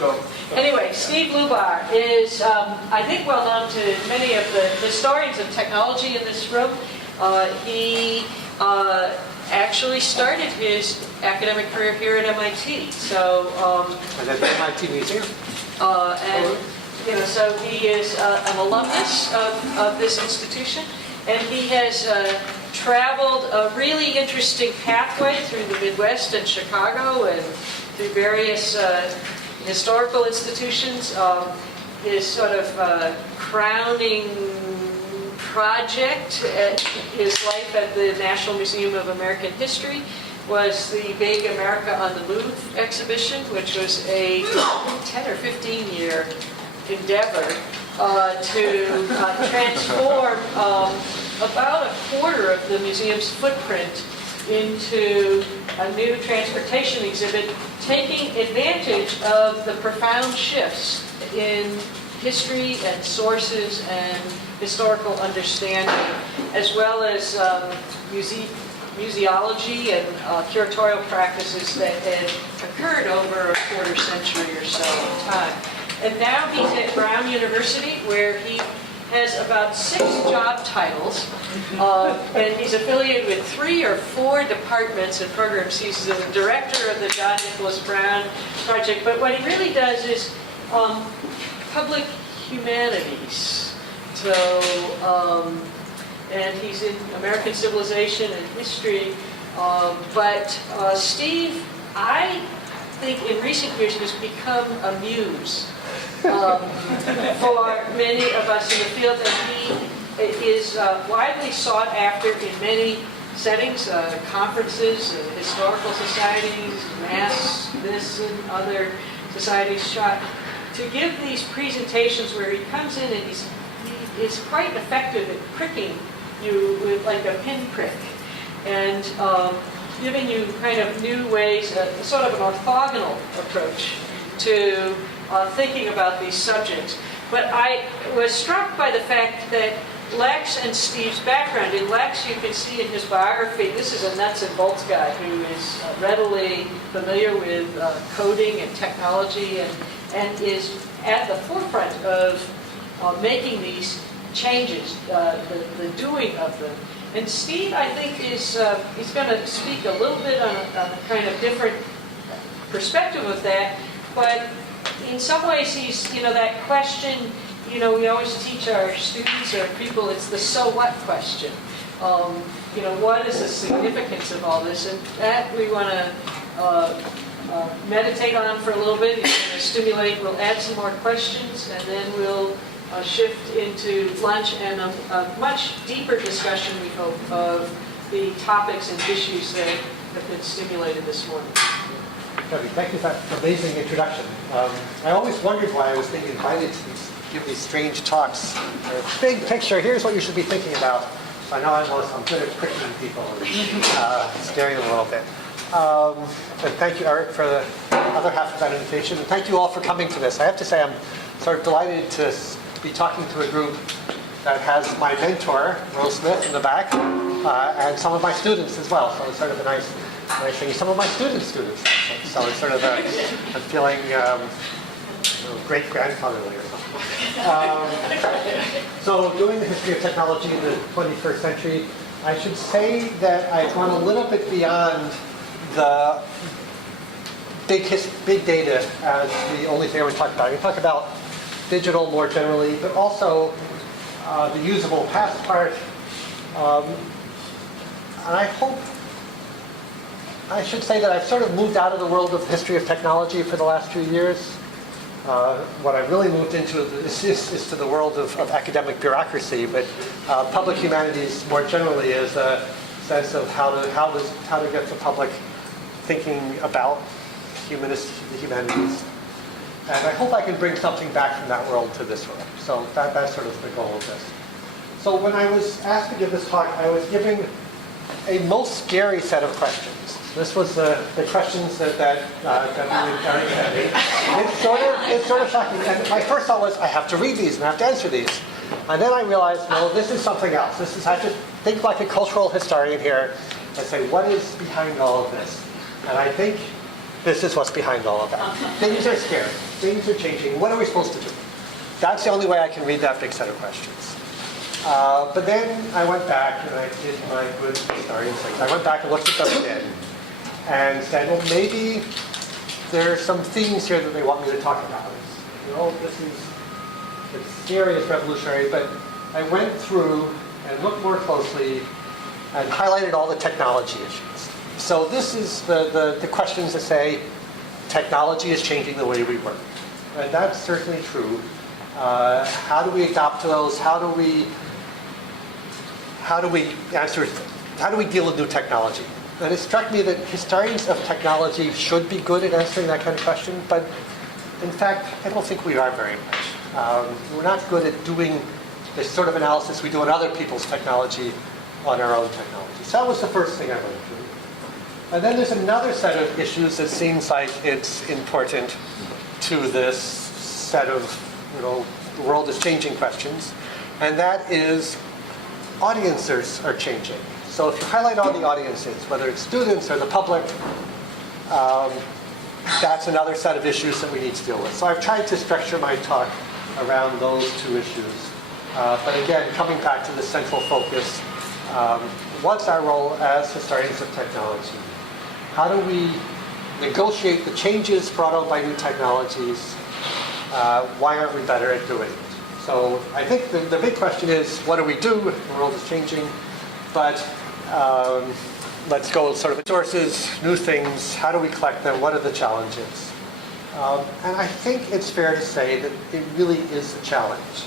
Go. Anyway, Steve Lubar is, I think, well known to many of the historians of technology in this room. He actually started his academic career here at MIT. So, and at the MIT Museum. And you know, so he is an alumnus of this institution, and he has traveled a really interesting pathway through the Midwest and Chicago and through various historical institutions. His sort of crowning project at his life at the National Museum of American History was the big America on the Move exhibition, which was a 10 or 15 year endeavor to transform about a quarter of the museum's footprint into a new transportation exhibit, taking advantage of the profound shifts in history and sources and historical understanding, as well as museology and curatorial practices that had occurred over a quarter century or so of time. And now he's at Brown University, where he has about 6 job titles, and he's affiliated with 3 or 4 departments and programs. He's the director of the John Nicholas Brown Project, but what he really does is public humanities. So, and he's in American civilization and history, but Steve, I think in recent years has become a muse for many of us in the field, and he is widely sought after in many settings, conferences, historical societies, mass, this and other societies, to give these presentations where he comes in and he is quite effective at pricking you with like a pinprick and giving you kind of new ways, sort of an orthogonal approach to thinking about these subjects. But I was struck by the fact that Lex and Steve's background. In Lex, you can see in his biography, this is a nuts and bolts guy who is readily familiar with coding and technology and is at the forefront of making these changes, the doing of them. And Steve, I think, is he's going to speak a little bit on a kind of different perspective of that, but in some ways he's, you know, that question, you know, we always teach our students or people, it's the so what question. You know, what is the significance of all this? And that we want to meditate on for a little bit. He's going to stimulate, we'll add some more questions, and then we'll shift into lunch and a much deeper discussion, we hope, of the topics and issues that have been stimulated this morning. Debbie, thank you for that amazing introduction. I always wondered why I was being invited to give these strange talks. Big picture, here's what you should be thinking about. I know I'm good at pricking people and scaring them a little bit. And thank you, Eric, for the other half of that invitation. And thank you all for coming to this. I have to say I'm sort of delighted to be talking to a group that has my mentor, Will Smith, in the back, and some of my students as well. So it's sort of a nice thing. Some of my students, actually. So it's sort of I'm feeling great-grandfatherly or something. So doing the history of technology in the 21st century, I should say that I've gone a little bit beyond the big data as the only thing I would talk about. We talk about digital more generally, but also the usable past part. And I should say that I've sort of moved out of the world of history of technology for the last few years. What I've really moved into is to the world of academic bureaucracy, but public humanities more generally is a sense of how to get the public thinking about the humanities. And I hope I can bring something back from that world to this world. So that's sort of the goal of this. So when I was asked to give this talk, I was giving a most scary set of questions. This was the questions that Eric sent me. It's sort of shocking. And my first thought was, I have to read these and I have to answer these. And then I realized, no, this is something else. I have to think like a cultural historian here and say, what is behind all of this? And I think This is what's behind all of that. Things are scary. Things are changing. What are we supposed to do? That's the only way I can read that big set of questions. But then I went back and I did my good historian things. I went back and looked at them again and said, well, maybe there are some themes here that they want me to talk about. You know, it's scary, it's revolutionary, but I went through and looked more closely and highlighted all the technology issues. So this is the questions that say technology is changing the way we work. And that's certainly true. How do we adapt to those? How do we deal with new technology? And it struck me that historians of technology should be good at answering that kind of question, but in fact, I don't think we are very much. We're not good at doing the sort of analysis we do on other people's technology on our own technology. So that was the first thing I went through. And then there's another set of issues that seems like it's important to this set of, the world is changing questions, and that is audiences are changing. So if you highlight all the audiences, whether it's students or the public, that's another set of issues that we need to deal with. So I've tried to structure my talk around those two issues. But again, coming back to the central focus, what's our role as historians of technology? How do we negotiate the changes brought on by new technologies? Why aren't we better at doing it? So I think the big question is, what do we do? The world is changing. But let's go sort of sources, new things. How do we collect them? What are the challenges? And I think it's fair to say that it really is a challenge.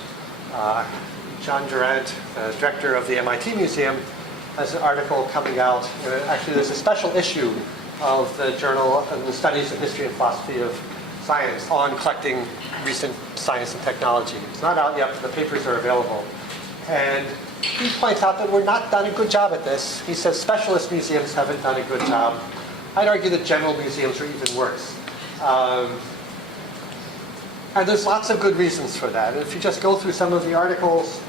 John Durant, director of the MIT Museum, has an article coming out. Actually, there's a special issue of the Journal of the Studies of History and Philosophy of Science on collecting recent science and technology. It's not out yet, but the papers are available. And he points out that we're not done a good job at this. He says specialist museums haven't done a good job. I'd argue that general museums are even worse. And there's lots of good reasons for that. And if you just go through some of the articles,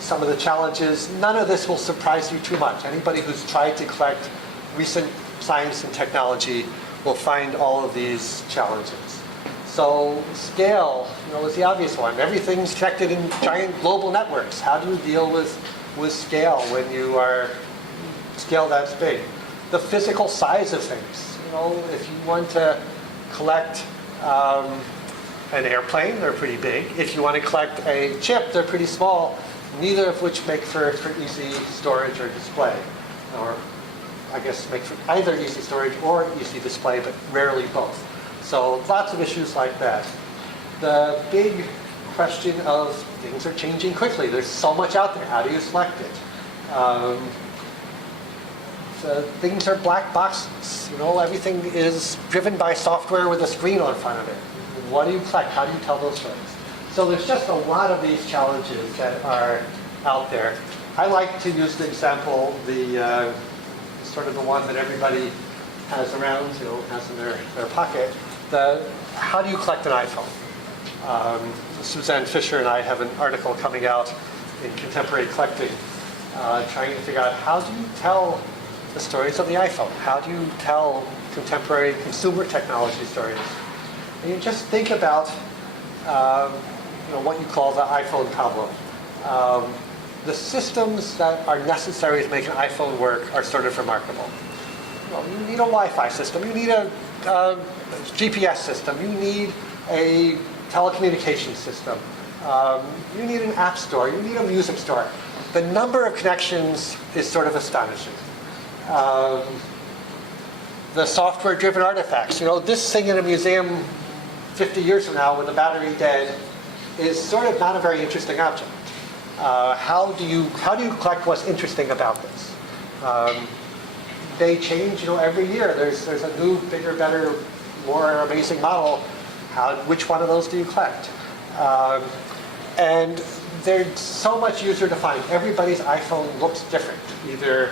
some of the challenges, none of this will surprise you too much. Anybody who's tried to collect recent science and technology will find all of these challenges. So scale, is the obvious one. Everything's connected in giant global networks. How do you deal with scale when you are scale that's big? The physical size of things. If you want to collect an airplane, they're pretty big. If you want to collect a chip, they're pretty small, neither of which make for easy storage or display. Or I guess make for either easy storage or easy display, but rarely both. So lots of issues like that. The big question of things are changing quickly. There's so much out there. How do you select it? Things are black boxes. Everything is driven by software with a screen on front of it. What do you collect? How do you tell those things? So there's just a lot of these challenges that are out there. I like to use the example, sort of the one that everybody has around, has in their pocket. How do you collect an iPhone? Suzanne Fisher and I have an article coming out in Contemporary Collecting, trying to figure out how do you tell the stories of the iPhone? How do you tell contemporary consumer technology stories? And you just think about what you call the iPhone problem. The systems that are necessary to make an iPhone work are sort of remarkable. You need a Wi-Fi system. You need a GPS system. You need a telecommunications system. You need an app store. You need a music store. The number of connections is sort of astonishing. The software-driven artifacts. This thing in a museum 50 years from now with the battery dead is sort of not a very interesting object. How do you collect what's interesting about this? They change, every year. There's a new, bigger, better, more amazing model. Which one of those do you collect? And they're so much user defined. Everybody's iPhone looks different, either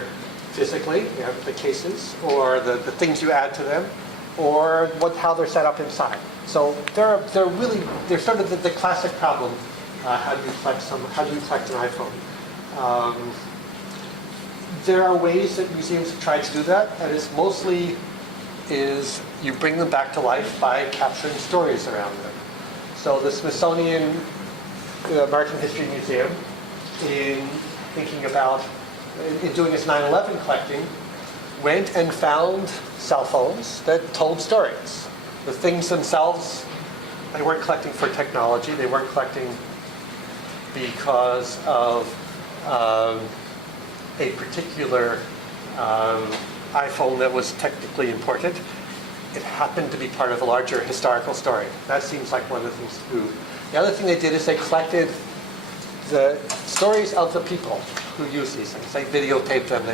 physically, you have the cases, or the things you add to them, or how they're set up inside. So they're sort of the classic problem. How do you collect an iPhone? There are ways that museums have tried to do that, and it's mostly is you bring them back to life by capturing stories around them. So the Smithsonian American History Museum, in thinking about, in doing its 9/11 collecting, went and found cell phones that told stories. The things themselves, they weren't collecting for technology, they weren't collecting because of a particular iPhone that was technically important. It happened to be part of a larger historical story. That seems like one of the things to do. The other thing they did is they collected the stories of the people who use these things. They videotaped them.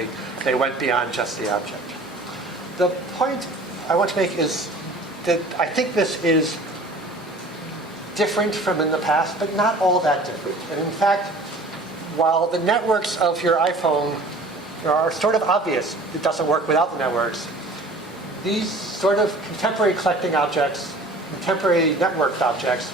They went beyond just the object. The point I want to make is that I think this is different from in the past, but not all that different. And in fact, while the networks of your iPhone are sort of obvious, it doesn't work without the networks, these sort of contemporary collecting objects, contemporary networked objects,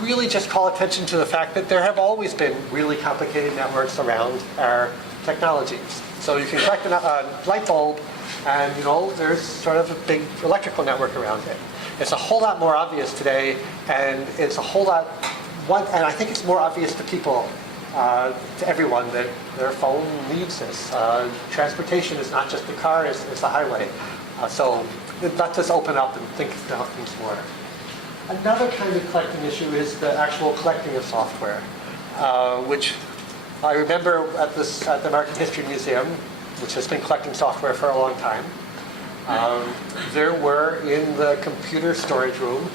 really just call attention to the fact that there have always been really complicated networks around our technologies. So you can collect a light bulb, and there's sort of a big electrical network around it. It's a whole lot more obvious today, and it's a whole lot, and I think it's more obvious to people, to everyone, that their phone needs this. Transportation is not just the car, it's the highway. So let us open up and think about things more. Another kind of collecting issue is the actual collecting of software, which I remember at the American History Museum, which has been collecting software for a long time. There were in the computer storage room,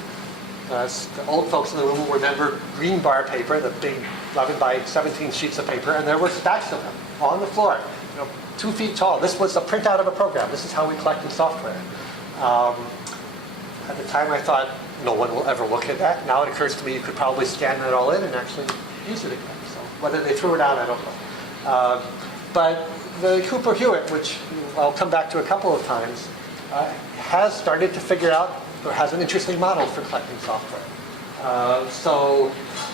the old folks in the room will remember green bar paper, the big 11 by 17 sheets of paper, and there were stacks of them on the floor, 2 feet tall. This was a printout of a program. This is how we collected software. At the time I thought, no one will ever look at that. Now it occurs to me you could probably scan that all in and actually use it again. So whether they threw it out, I don't know. But the Cooper Hewitt, which I'll come back to a couple of times, has started to figure out, or has an interesting model for collecting software. So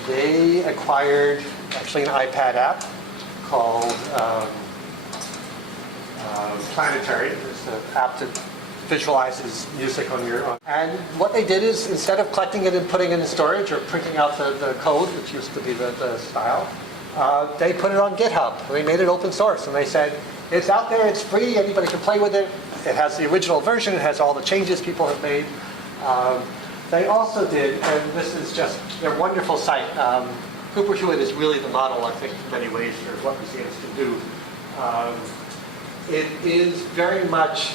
they acquired actually an iPad app called Planetary. It's an app that visualizes music on your own. And what they did is, instead of collecting it and putting it in storage or printing out the code, which used to be the style, they put it on GitHub. They made it open source, and they said, it's out there, it's free, anybody can play with it. It has the original version, it has all the changes people have made. They also did, and this is just their wonderful site. Cooper Hewitt is really the model, I think, in many ways for what museums can do. It is very much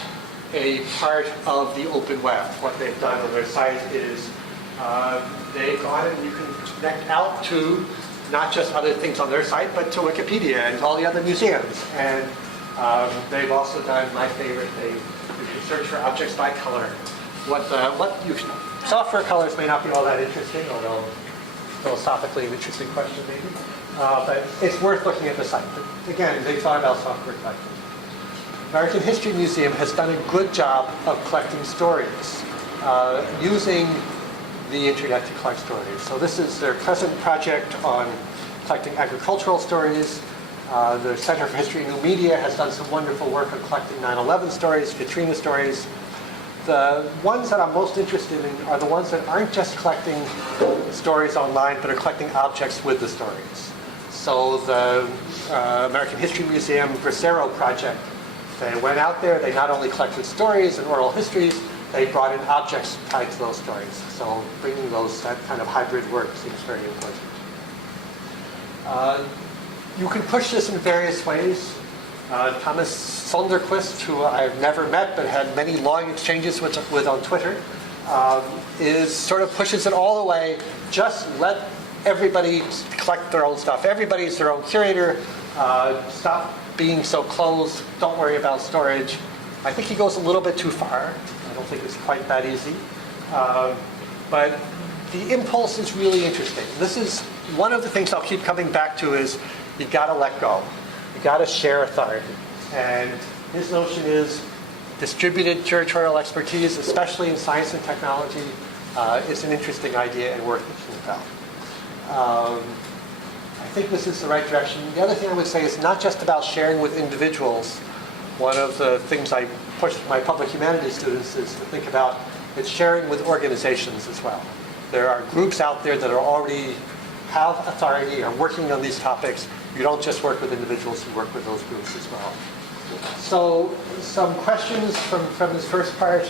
a part of the open web. What they've done on their site is they've gone and you can connect out to not just other things on their site, but to Wikipedia and all the other museums. And they've also done my favorite thing. You can search for objects by color. Software colors may not be all that interesting, although philosophically an interesting question maybe. But it's worth looking at the site. But again, they thought about software collecting. American History Museum has done a good job of collecting stories, using the internet to collect stories. So this is their present project on collecting agricultural stories. The Center for History and New Media has done some wonderful work on collecting 9/11 stories, Katrina stories. The ones that I'm most interested in are the ones that aren't just collecting stories online, but are collecting objects with the stories. So the American History Museum Bracero project, they went out there, they not only collected stories and oral histories, they brought in objects tied to those stories. So bringing that kind of hybrid work seems very important. You can push this in various ways. Thomas Sonderquist, who I've never met but had many long exchanges with on Twitter, sort of pushes it all the way. Just let everybody collect their own stuff. Everybody's their own curator. Stop being so closed. Don't worry about storage. I think he goes a little bit too far. I don't think it's quite that easy. But the impulse is really interesting. This is one of the things I'll keep coming back to is you got to let go. You got to share authority. And his notion is distributed curatorial expertise, especially in science and technology, is an interesting idea and worth thinking about. I think this is the right direction. The other thing I would say is not just about sharing with individuals, one of the things I push my public humanities students is to think about is sharing with organizations as well. There are groups out there that are already have authority, are working on these topics. You don't just work with individuals, you work with those groups as well. So some questions from this first part.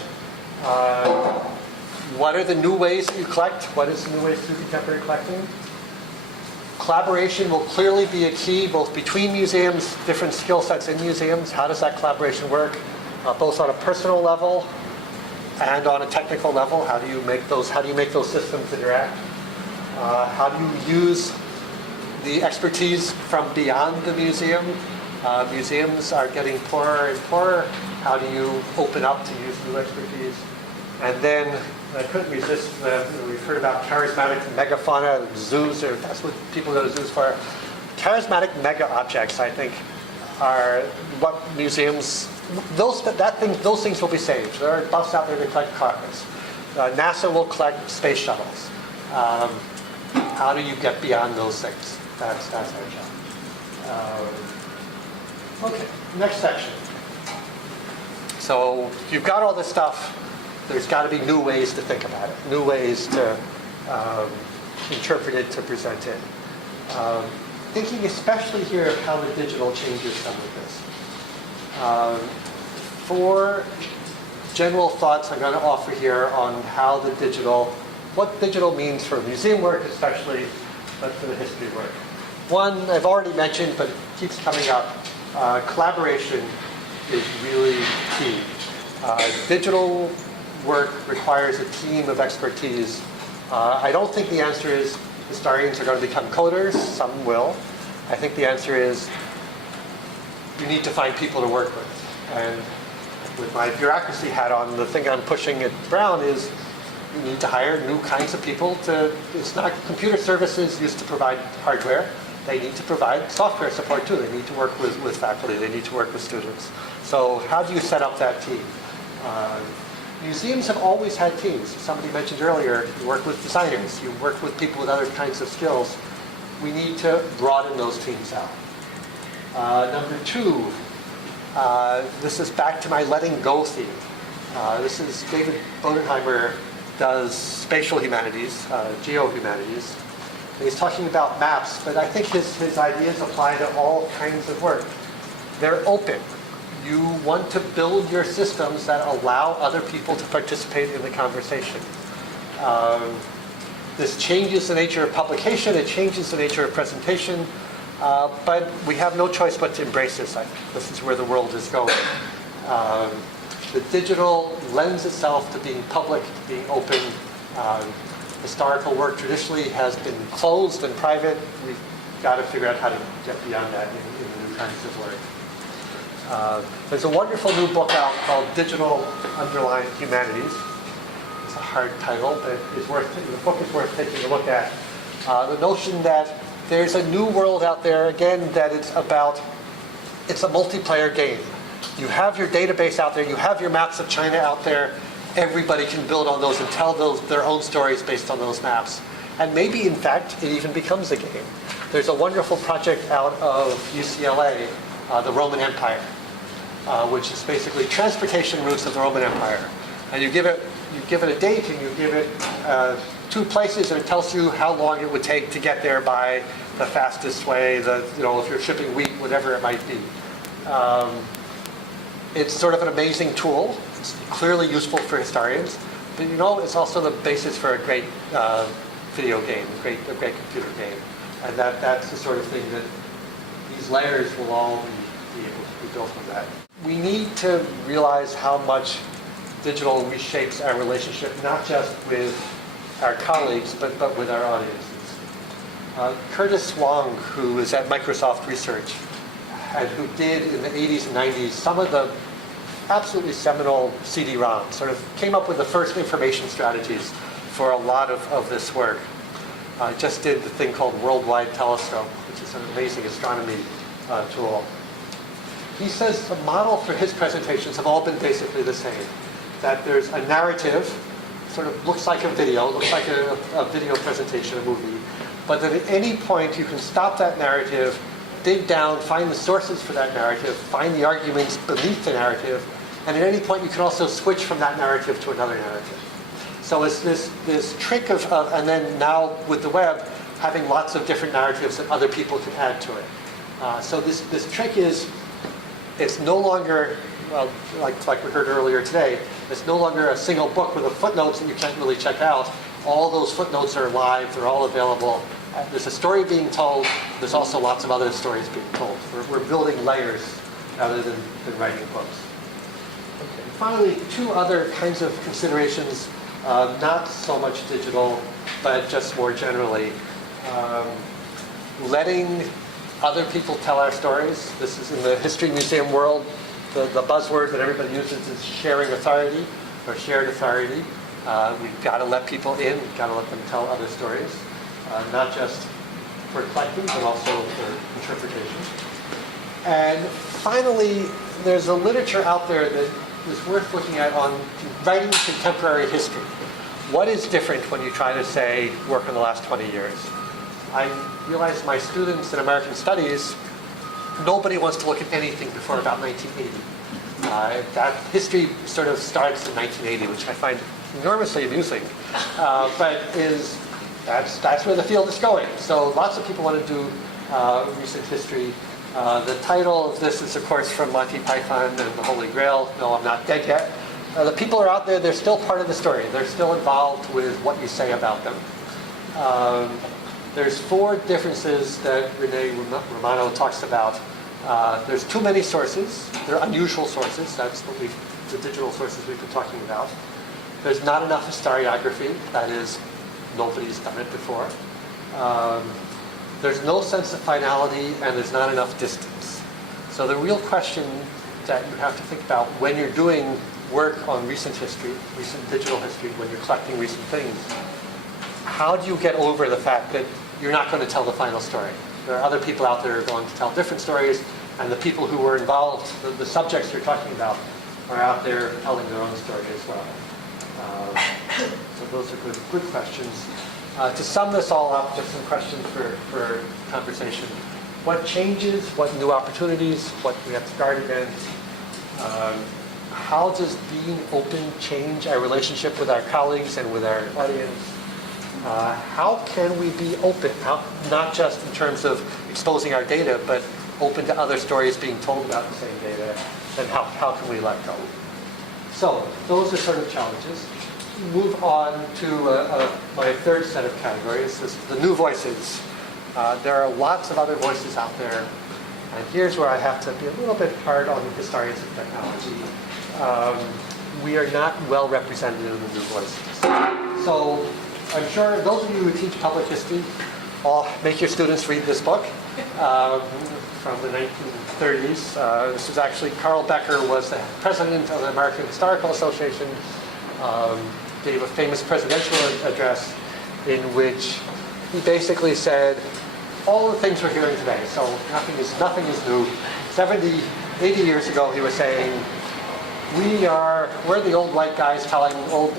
What are the new ways that you collect? What is the new ways to do contemporary collecting? Collaboration will clearly be a key, both between museums, different skill sets in museums. How does that collaboration work? Both on a personal level and on a technical level. How do you make those systems interact? How do you use the expertise from beyond the museum? Museums are getting poorer and poorer. How do you open up to use new expertise? And then I couldn't resist, we've heard about charismatic megafauna, zoos, or that's what people go to zoos for. Charismatic mega objects, I think, are what museums, those things will be saved. There are buffs out there to collect cars. NASA will collect space shuttles. How do you get beyond those things? That's our job. Okay, next section. So you've got all this stuff. There's got to be new ways to think about it, new ways to interpret it, to present it. Thinking especially here of how the digital changes some of this. 4 general thoughts I'm going to offer here on how what digital means for museum work especially, but for the history work. One I've already mentioned, but it keeps coming up. Collaboration is really key. Digital work requires a team of expertise. I don't think the answer is historians are going to become coders. Some will. I think the answer is you need to find people to work with. And with my bureaucracy hat on, the thing I'm pushing at Brown is you need to hire new kinds of people it's not computer services used to provide hardware. They need to provide software support too. They need to work with faculty. They need to work with students. So how do you set up that team? Museums have always had teams. Somebody mentioned earlier, you work with designers, you work with people with other kinds of skills. We need to broaden those teams out. Number 2, this is back to my letting go theme. This is David Bodenheimer does spatial humanities, geo-humanities. And he's talking about maps, but I think his ideas apply to all kinds of work. They're open. You want to build your systems that allow other people to participate in the conversation. This changes the nature of publication, it changes the nature of presentation, but we have no choice but to embrace this. I think this is where the world is going. The digital lends itself to being public, to being open. Historical work traditionally has been closed and private. We've got to figure out how to get beyond that in the new kinds of work. There's a wonderful new book out called Digital Underlying Humanities. It's a hard title, but the book is worth taking a look at. The notion that there's a new world out there, again, that it's a multiplayer game. You have your database out there, you have your maps of China out there, everybody can build on those and tell their own stories based on those maps. And maybe, in fact, it even becomes a game. There's a wonderful project out of UCLA, the Roman Empire, which is basically transportation routes of the Roman Empire. And you give it a date and you give it 2 places, and it tells you how long it would take to get there by the fastest way, if you're shipping wheat, whatever it might be. It's sort of an amazing tool. It's clearly useful for historians, but it's also the basis for a great video game, a great computer game. And that's the sort of thing that these layers will all be able to be built from that. We need to realize how much digital reshapes our relationship, not just with our colleagues, but with our audiences. Curtis Wong, who is at Microsoft Research, and who did in the 80s and 90s some of the absolutely seminal CD-ROMs, sort of came up with the first information strategies for a lot of this work. Just did the thing called Worldwide Telescope, which is an amazing astronomy tool. He says the model for his presentations have all been basically the same, that there's a narrative, sort of looks like a video, looks like a video presentation, a movie, but that at any point you can stop that narrative dig down, find the sources for that narrative, find the arguments beneath the narrative, and at any point you can also switch from that narrative to another narrative. So it's this trick of and then now with the web, having lots of different narratives that other people can add to it. So this trick is, it's no longer, well, like we heard earlier today, it's no longer a single book with the footnotes that you can't really check out. All those footnotes are live, they're all available. There's a story being told, there's also lots of other stories being told. We're building layers rather than writing books. Okay. Finally, two other kinds of considerations, not so much digital, but just more generally. Letting other people tell our stories. This is in the history museum world, the buzzword that everybody uses is sharing authority or shared authority. We've got to let people in, we've got to let them tell other stories, not just for collecting, but also for interpretation. And finally, there's a literature out there that is worth looking at on writing contemporary history. What is different when you try to, say, work in the last 20 years? I realize my students in American Studies, nobody wants to look at anything before about 1980. That history sort of starts in 1980, which I find enormously amusing, but that's where the field is going. So lots of people want to do recent history. The title of this is, of course, from Monty Python and the Holy Grail. No, I'm not dead yet. The people are out there, they're still part of the story. They're still involved with what you say about them. There's four differences that Rene Romano talks about. There's too many sources. They're unusual sources. That's what the digital sources we've been talking about. There's not enough historiography. That is, nobody's done it before. There's no sense of finality, and there's not enough distance. So the real question that you have to think about when you're doing work on recent history, recent digital history, when you're collecting recent things, how do you get over the fact that you're not going to tell the final story? There are other people out there who are going to tell different stories, and the people who were involved, the subjects you're talking about, are out there telling their own story as well. So those are good questions. To sum this all up, just some questions for conversation. What changes? What new opportunities? What we have to guard against? How does being open change our relationship with our colleagues and with our audience? How can we be open? Not just in terms of exposing our data, but open to other stories being told about the same data, and how can we let go? So those are sort of challenges. Move on to my third set of categories, the new voices. There are lots of other voices out there, and here's where I have to be a little bit hard on the historians of technology. We are not well represented in the new voices. So I'm sure those of you who teach public history, make your students read this book from the 1930s. This is actually, Carl Becker was the president of the American Historical Association, gave a famous presidential address in which he basically said all the things we're hearing today. So nothing is new. 70, 80 years ago, he was saying, we're the old white guys telling old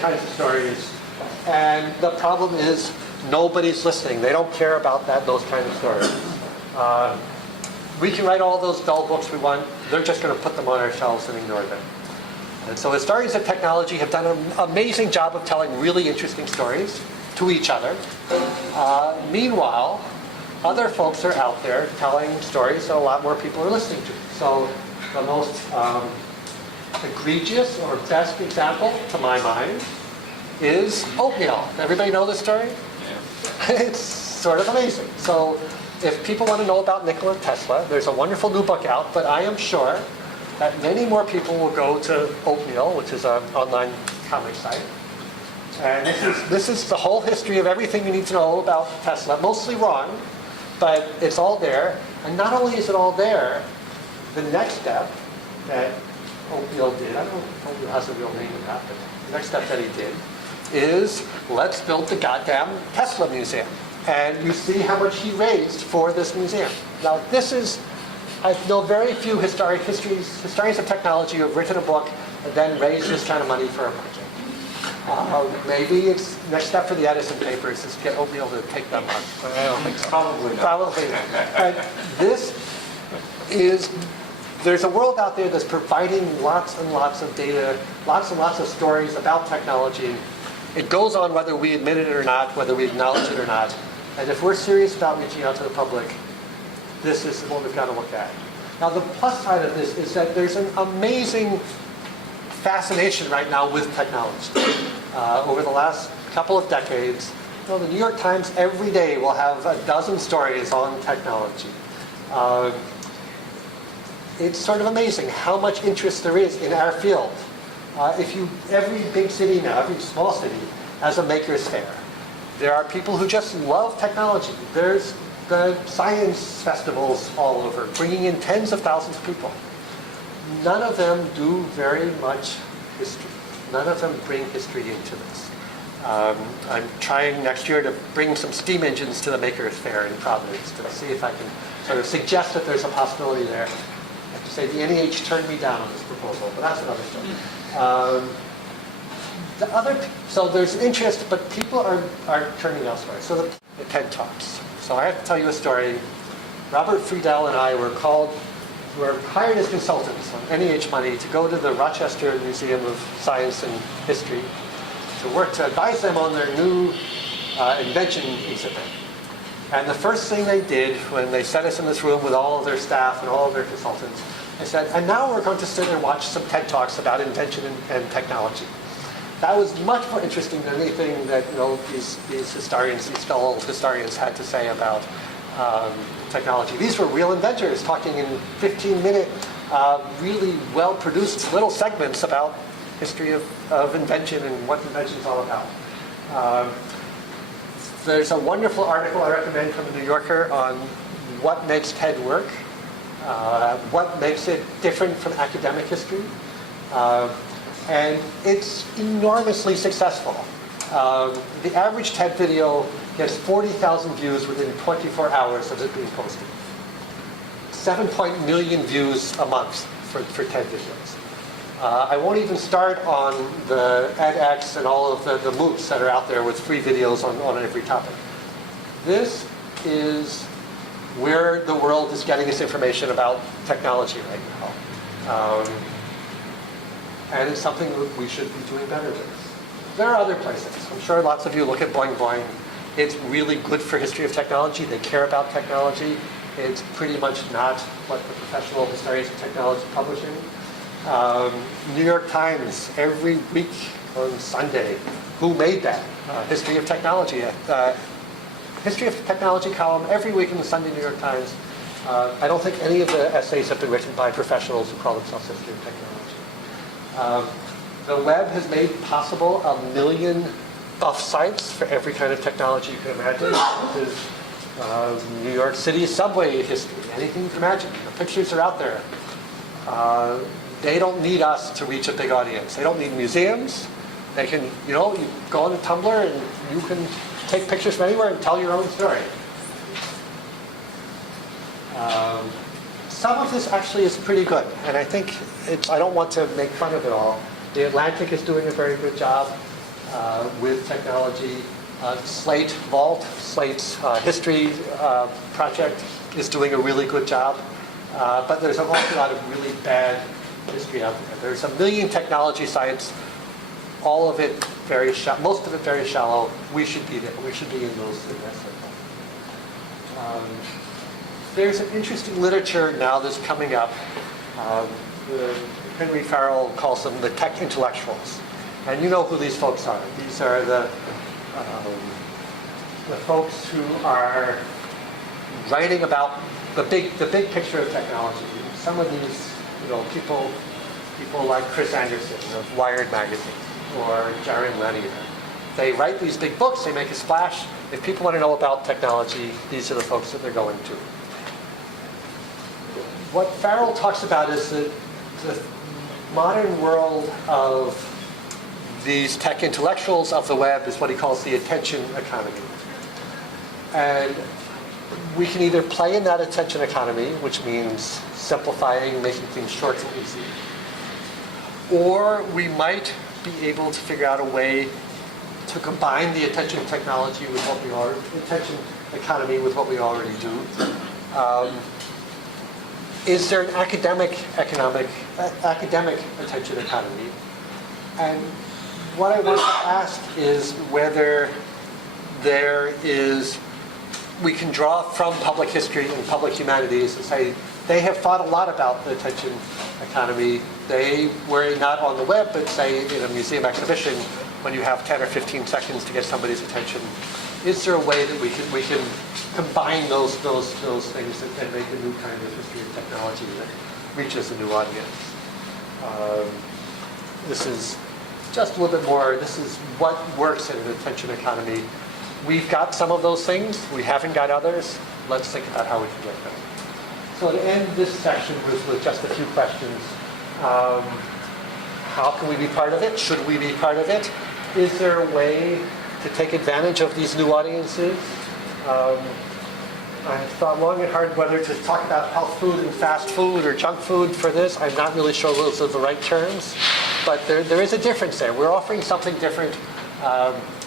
kinds of stories, and the problem is nobody's listening. They don't care about those kinds of stories. We can write all those dull books we want. They're just going to put them on our shelves and ignore them. And so historians of technology have done an amazing job of telling really interesting stories to each other. Meanwhile, other folks are out there telling stories that a lot more people are listening to. So the most egregious or best example, to my mind, is oatmeal. Everybody know this story? Yeah. It's sort of amazing. So if people want to know about Nikola Tesla, there's a wonderful new book out, but I am sure that many more people will go to Oatmeal, which is an online comic site. And this is the whole history of everything you need to know about Tesla. Mostly wrong, but it's all there. And not only is it all there, the next step that Oatmeal did, I don't know if Oatmeal has a real name in that, but the next step that he did is, let's build the goddamn Tesla museum. And you see how much he raised for this museum. Now this is, I know very few historians of technology who have written a book and then raised this kind of money for a project. Maybe it's next step for the Edison papers is get Oatmeal to take them on. But I don't think so. Probably not. Probably not. But there's a world out there that's providing lots and lots of data, lots and lots of stories about technology. It goes on whether we admit it or not, whether we acknowledge it or not. And if we're serious about reaching out to the public, this is what we've got to look at. Now, the plus side of this is that there's an amazing fascination right now with technology. Over the last couple of decades, the New York Times every day will have a dozen stories on technology. It's sort of amazing how much interest there is in our field. Every big city now, every small city has a maker's fair. There are people who just love technology. There's the science festivals all over, bringing in tens of thousands of people. None of them do very much history. None of them bring history into this. I'm trying next year to bring some steam engines to the Maker's Fair in Providence to see if I can sort of suggest that there's a possibility there. I have to say the NEH turned me down on this proposal, but that's another story. So there's interest, but people are turning elsewhere. So the TED Talks. So I have to tell you a story. Robert Friedel and I were hired as consultants on NEH money to go to the Rochester Museum of Science and History to work to advise them on their new invention exhibit. And the first thing they did when they set us in this room with all of their staff and all of their consultants, they said, and now we're going to sit and watch some TED Talks about invention and technology. That was much more interesting than anything that these historians, these fellow historians had to say about technology. These were real inventors talking in 15-minute, really well-produced little segments about history of invention and what invention is all about. There's a wonderful article I recommend from the New Yorker on what makes TED work, what makes it different from academic history. And it's enormously successful. The average TED video gets 40,000 views within 24 hours of it being posted. 7 million views a month for TED videos. I won't even start on the edX and all of the MOOCs that are out there with free videos on every topic. This is where the world is getting its information about technology right now. And it's something that we should be doing better with. There are other places. I'm sure lots of you look at Boing Boing. It's really good for history of technology. They care about technology. It's pretty much not what the professional historians of technology are publishing. New York Times, every week on Sunday. Who made that? History of technology. History of technology column every week in the Sunday New York Times. I don't think any of the essays have been written by professionals who call themselves history of technology. The web has made possible 1 million buff sites for every kind of technology you can imagine. This is New York City subway history, anything you can imagine. The pictures are out there. They don't need us to reach a big audience. They don't need museums. They can, you go on Tumblr and you can take pictures from anywhere and tell your own story. Some of this actually is pretty good, and I think I don't want to make fun of it all. The Atlantic is doing a very good job with technology. Slate Vault, Slate's history project is doing a really good job. But there's an awful lot of really bad history out there. There's 1 million technology sites, all of it very shallow, most of it very shallow. We should be there. We should be in those things. There's an interesting literature now that's coming up. Henry Farrell calls them the tech intellectuals. And you know who these folks are. These are the folks who are writing about the big picture of technology. Some of these, people like Chris Anderson of Wired magazine or Jaron Lanier. They write these big books, they make a splash. If people want to know about technology, these are the folks that they're going to. What Farrell talks about is the modern world of these tech intellectuals of the web is what he calls the attention economy. And we can either play in that attention economy, which means simplifying, making things short and easy, or we might be able to figure out a way to combine the attention technology with what we already, attention economy with what we already do. Is there an academic attention economy? And what I want to ask is whether we can draw from public history and public humanities and say, they have thought a lot about the attention economy. They were not on the web, but say in a museum exhibition, when you have 10 or 15 seconds to get somebody's attention, is there a way that we can combine those things and make a new kind of history of technology that reaches a new audience? This is just a little bit more, this is what works in an attention economy. We've got some of those things, we haven't got others. Let's think about how we can get them. So to end this section with just a few questions. How can we be part of it? Should we be part of it? Is there a way to take advantage of these new audiences? I've thought long and hard whether to talk about health food and fast food or junk food for this. I'm not really sure those are the right terms, but there is a difference there. We're offering something different.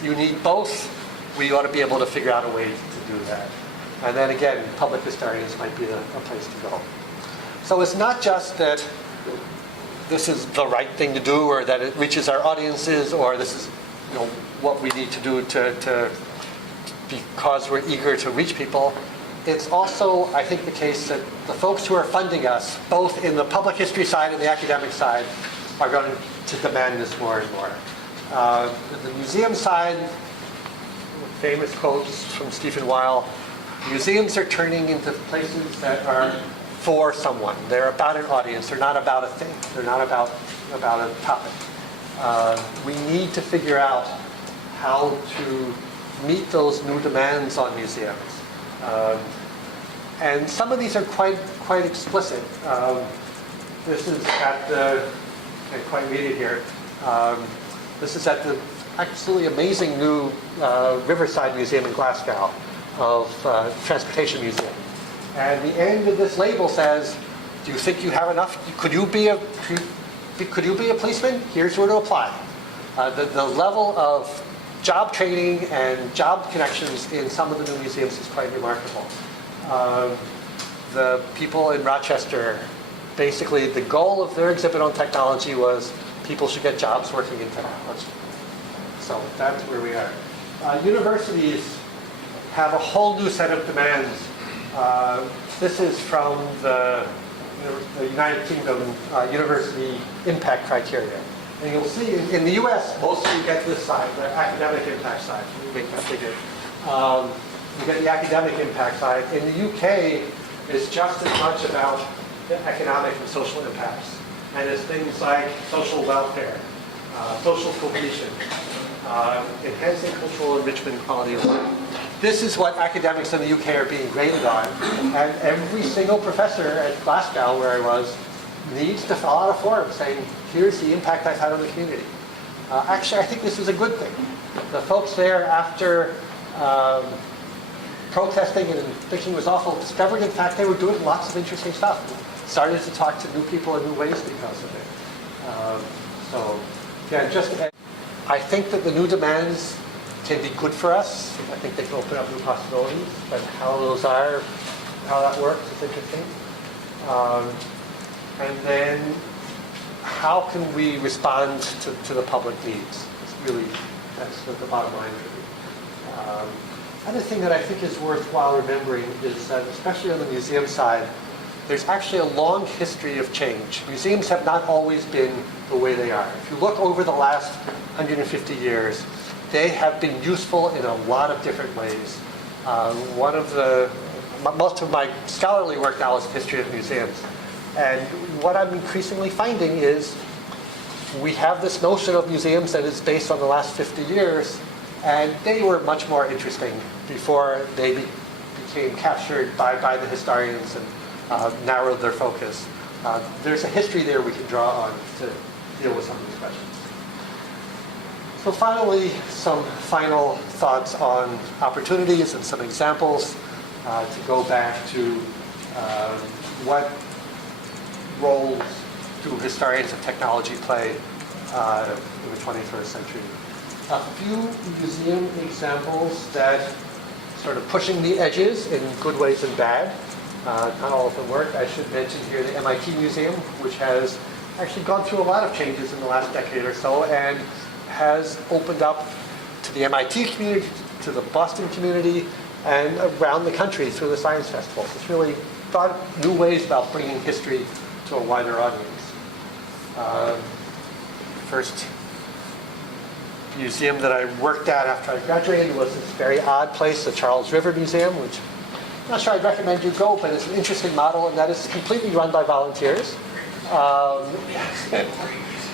You need both. We ought to be able to figure out a way to do that. And then again, public historians might be a place to go. So it's not just that this is the right thing to do, or that it reaches our audiences, or this is what we need to do to because we're eager to reach people. It's also, I think, the case that the folks who are funding us, both in the public history side and the academic side, are going to demand this more and more. The museum side, famous quotes from Stephen Weil, museums are turning into places that are for someone. They're about an audience. They're not about a thing. They're not about a topic. We need to figure out how to meet those new demands on museums. And some of these are quite explicit. This is at the, I can't quite read it here. This is at the absolutely amazing new Riverside Museum in Glasgow of Transportation Museum. And the end of this label says, do you think you have enough? Could you be a policeman? Here's where to apply. The level of job training and job connections in some of the new museums is quite remarkable. The people in Rochester, basically the goal of their exhibit on technology was people should get jobs working in technology. So that's where we are. Universities have a whole new set of demands. This is from the United Kingdom University Impact Criteria. And you'll see in the US, mostly you get this side, the academic impact side. Let me make that bigger. You get the academic impact side. In the UK, it's just as much about the economic and social impacts. And it's things like social welfare, social cohesion, enhancing cultural enrichment and quality of life. This is what academics in the UK are being graded on. And every single professor at Glasgow, where I was, needs to fill out a form saying, here's the impact I've had on the community. Actually, I think this is a good thing. The folks there, after protesting and thinking it was awful, discovered, in fact, they were doing lots of interesting stuff. Started to talk to new people in new ways because of it. So, yeah, I think that the new demands can be good for us. I think they can open up new possibilities, but how that works is interesting. And then how can we respond to the public needs? That's what the bottom line for me. Other thing that I think is worthwhile remembering is that, especially on the museum side, there's actually a long history of change. Museums have not always been the way they are. If you look over the last 150 years, they have been useful in a lot of different ways. Most of my scholarly work now is history of museums. And what I'm increasingly finding is we have this notion of museums that is based on the last 50 years, and they were much more interesting before they became captured by the historians and narrowed their focus. There's a history there we can draw on to deal with some of these questions. So finally, some final thoughts on opportunities and some examples to go back to what roles do historians of technology play for the 21st century. A few museum examples that sort of pushing the edges in good ways and bad. Not all of them work. I should mention here the MIT Museum, which has actually gone through a lot of changes in the last decade or so and has opened up to the MIT community, to the Boston community, and around the country through the science festivals. It's really thought new ways about bringing history to a wider audience. First museum that I worked at after I graduated was this very odd place, the Charles River Museum, which I'm not sure I'd recommend you go, but it's an interesting model, and that is completely run by volunteers.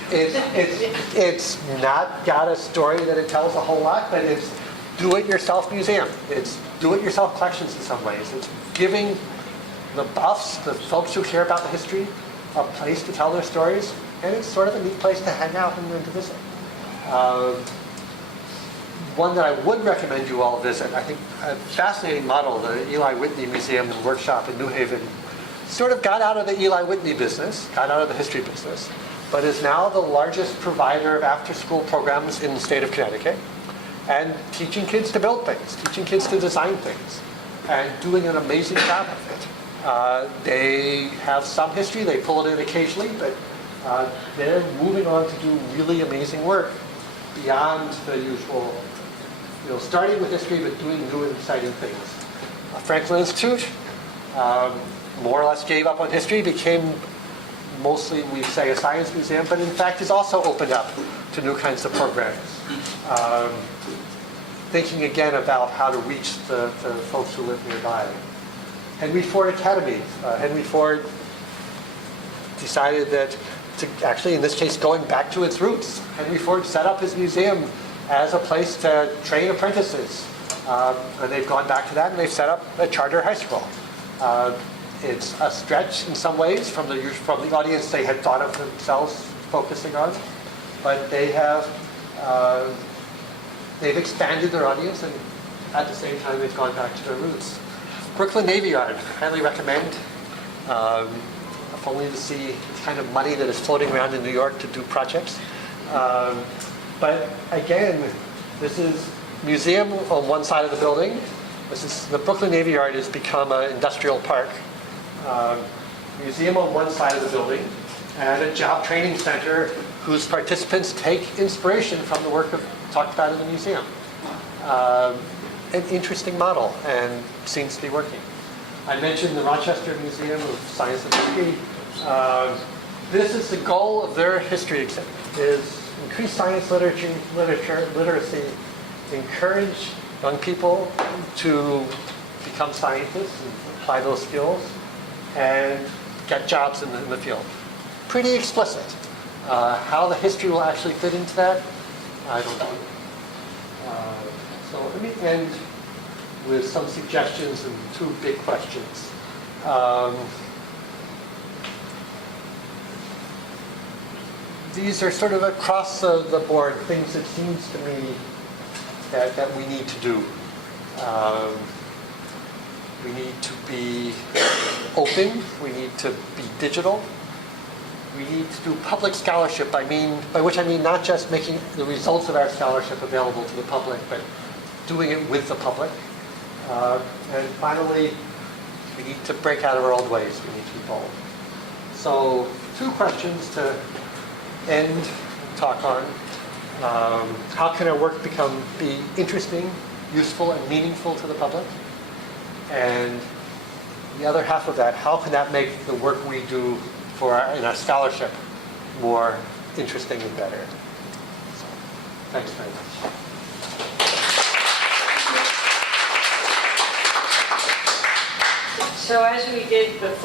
It's not got a story that it tells a whole lot, but it's do-it-yourself museum. It's do-it-yourself collections in some ways. It's giving the buffs, the folks who care about the history, a place to tell their stories, and it's sort of a neat place to hang out and to visit. One that I would recommend you all visit, I think a fascinating model, the Eli Whitney Museum and Workshop in New Haven, sort of got out of the Eli Whitney business, got out of the history business, but is now the largest provider of after-school programs in the state of Connecticut, and teaching kids to build things, teaching kids to design things, and doing an amazing job of it. They have some history, they pull it in occasionally, but they're moving on to do really amazing work beyond the usual, starting with history, but doing new and exciting things. Franklin Institute more or less gave up on history, became mostly, we say, a science museum, but in fact has also opened up to new kinds of programs. Thinking again about how to reach the folks who live nearby. Henry Ford Academy. Henry Ford decided that, actually in this case going back to its roots, Henry Ford set up his museum as a place to train apprentices. And they've gone back to that and they've set up a charter high school. It's a stretch in some ways from the audience they had thought of themselves focusing on, but they have they've expanded their audience, and at the same time they've gone back to their roots. Brooklyn Navy Yard, highly recommend. If only to see the kind of money that is floating around in New York to do projects. But again, this is museum on one side of the building. The Brooklyn Navy Yard has become an industrial park. Museum on one side of the building, and a job training center whose participants take inspiration from the work talked about in the museum. An interesting model, and seems to be working. I mentioned the Rochester Museum of Science and History. This is the goal of their history exhibit, is increase science literacy, encourage young people to become scientists and apply those skills, and get jobs in the field. Pretty explicit. How the history will actually fit into that, I don't know. So let me end with some suggestions and two big questions. These are sort of across the board things that seems to me that we need to do. We need to be open. We need to be digital. We need to do public scholarship. By which I mean not just making the results of our scholarship available to the public, but doing it with the public. And finally, we need to break out of our old ways. We need to be bold. So, two questions to end talk on. How can our work be interesting, useful, and meaningful to the public? And the other half of that, how can that make the work we do in our scholarship more interesting and better? So, thanks very much. So as we did before,